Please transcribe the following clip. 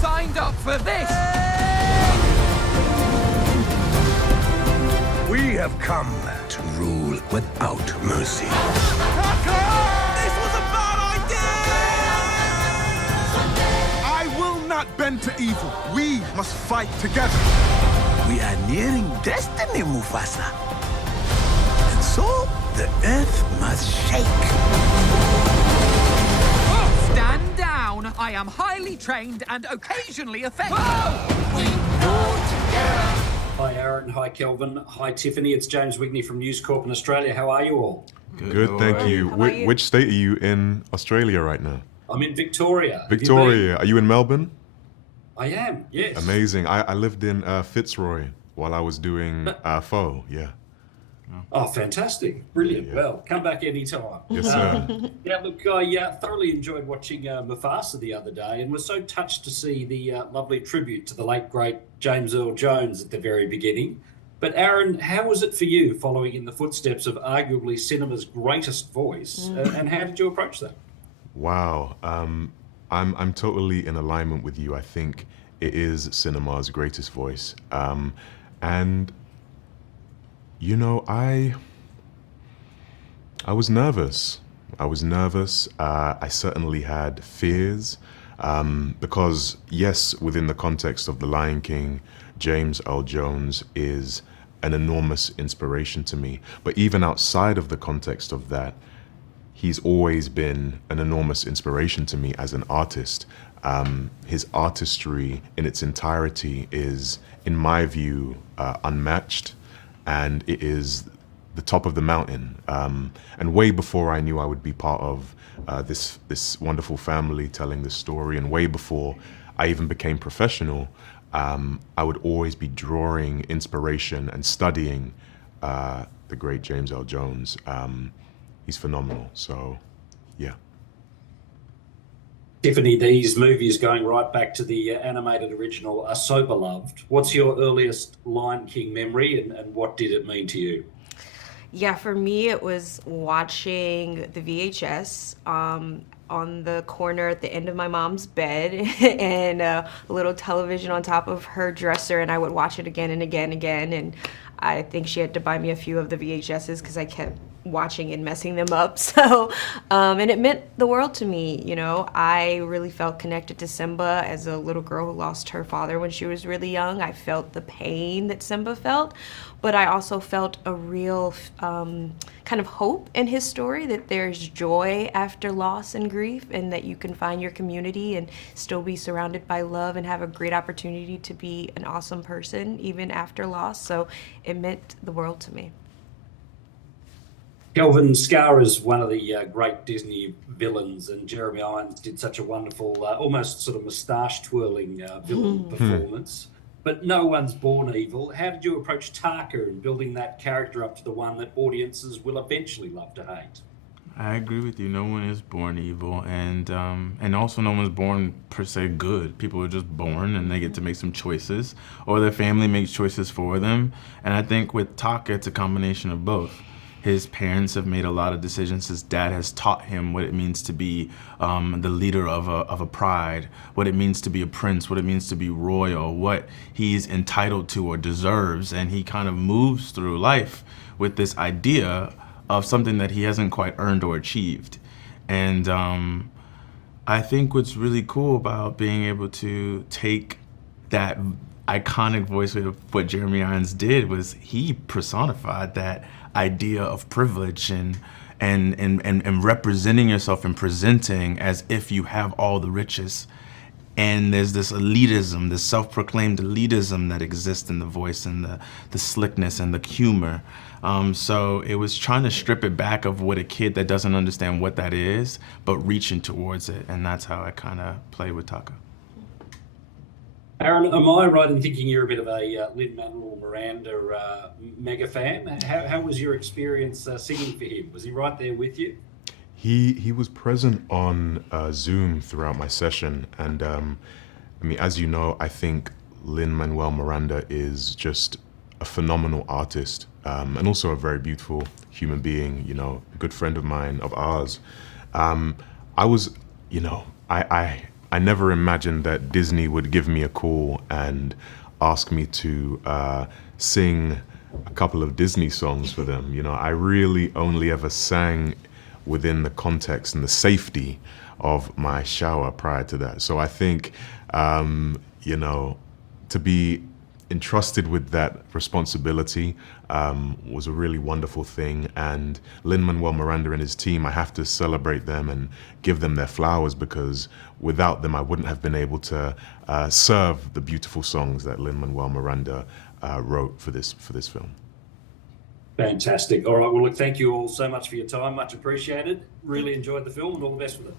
signed up for this! We have come to rule without mercy. This was a bad idea! I will not bend to evil. We must fight together. We are nearing destiny, Mufasa. And so, the earth must shake. Oh, stand down! I am highly trained and occasionally effective. Hi Aaron, hi Kelvin, hi Tiffany. It's James Wigney from News Corp in Australia. How are you all? Good, thank you. How about you? Which state are you in Australia right now? I'm in Victoria. Have you Victoria. Are you in Melbourne? been? I am, yes. Amazing. I lived in Fitzroy while I was doing FO. Yeah. Oh, fantastic. Brilliant. Yeah. Well, come back anytime. Yes, sir. Yeah, look, I thoroughly enjoyed watching Mufasa the other day and was so touched to see the lovely tribute to the late, great James Earl Jones at the very beginning. But Aaron, how was it for you following in the footsteps of arguably cinema's greatest voice? And how did you approach that? Wow. I'm totally in alignment with you. I think it is cinema's greatest voice. And you know, I was nervous. I certainly had fears because, yes, within the context of The Lion King, James Earl Jones is an enormous inspiration to me. But even outside of the context of that, he's always been an enormous inspiration to me as an artist. His artistry in its entirety is, in my view, unmatched. And it is the top of the mountain. And way before I knew I would be part of this wonderful family telling this story, and way before I even became professional, I would always be drawing inspiration and studying the great James Earl Jones. He's phenomenal, so yeah. Tiffany, these movies going right back to the animated original are so beloved. What's your earliest Lion King memory and what did it mean to you? Yeah, for me, it was watching the VHS on the corner at the end of my mom's bed and a little television on top of her dresser, and I would watch it again and again and again. And I think she had to buy me a few of the VHSs because I kept watching and messing them up. So, and it meant the world to me, you know. I really felt connected to Simba as a little girl who lost her father when she was really young. I felt the pain that Simba felt, but I also felt a real kind of hope in his story, that there's joy after loss and grief, and that you can find your community and still be surrounded by love and have a great opportunity to be an awesome person even after loss. So it meant the world to me. Kelvin, Scar is one of the great Disney villains, and Jeremy Irons did such a wonderful, almost sort of moustache twirling villain performance. But no one's born evil. How did you approach Taka and building that character up to the one that audiences will eventually love to hate? I agree with you. No one is born evil, and also no one's born per se good. People are just born, and they get to make some choices, or their family makes choices for them. And I think with Taka, it's a combination of both. His parents have made a lot of decisions. His dad has taught him what it means to be the leader of a pride, what it means to be a prince, what it means to be royal, what he's entitled to or deserves. And he kind of moves through life with this idea of something that he hasn't quite earned or achieved. And I think what's really cool about being able to take that iconic voice of what Jeremy Irons did was he personified that idea of privilege and representing yourself and presenting as if you have all the riches. And there's this elitism, this self-proclaimed elitism that exists in the voice and the slickness and the humor. So it was trying to strip it back of what a kid that doesn't understand what that is, but reaching towards it. And that's how I kind of play with Taka. Aaron, am I right in thinking you're a bit of a Lin-Manuel Miranda mega fan? How was your experience singing for him? Was he right there with you? He was present on Zoom throughout my session, and I mean, as you know, I think Lin-Manuel Miranda is just a phenomenal artist, and also a very beautiful human being. You know, a good friend of mine, of ours. I was, you know, I never imagined that Disney would give me a call and ask me to sing a couple of Disney songs for them. You know, I really only ever sang within the context and the safety of my shower prior to that. So I think, you know, to be entrusted with that responsibility was a really wonderful thing. And Lin-Manuel Miranda and his team, I have to celebrate them and give them their flowers, because without them, I wouldn't have been able to serve the beautiful songs that Lin-Manuel Miranda wrote for this film. Fantastic. All right. Well, look, thank you all so much for your time. Much appreciated. Really enjoyed the film, and all the best with it.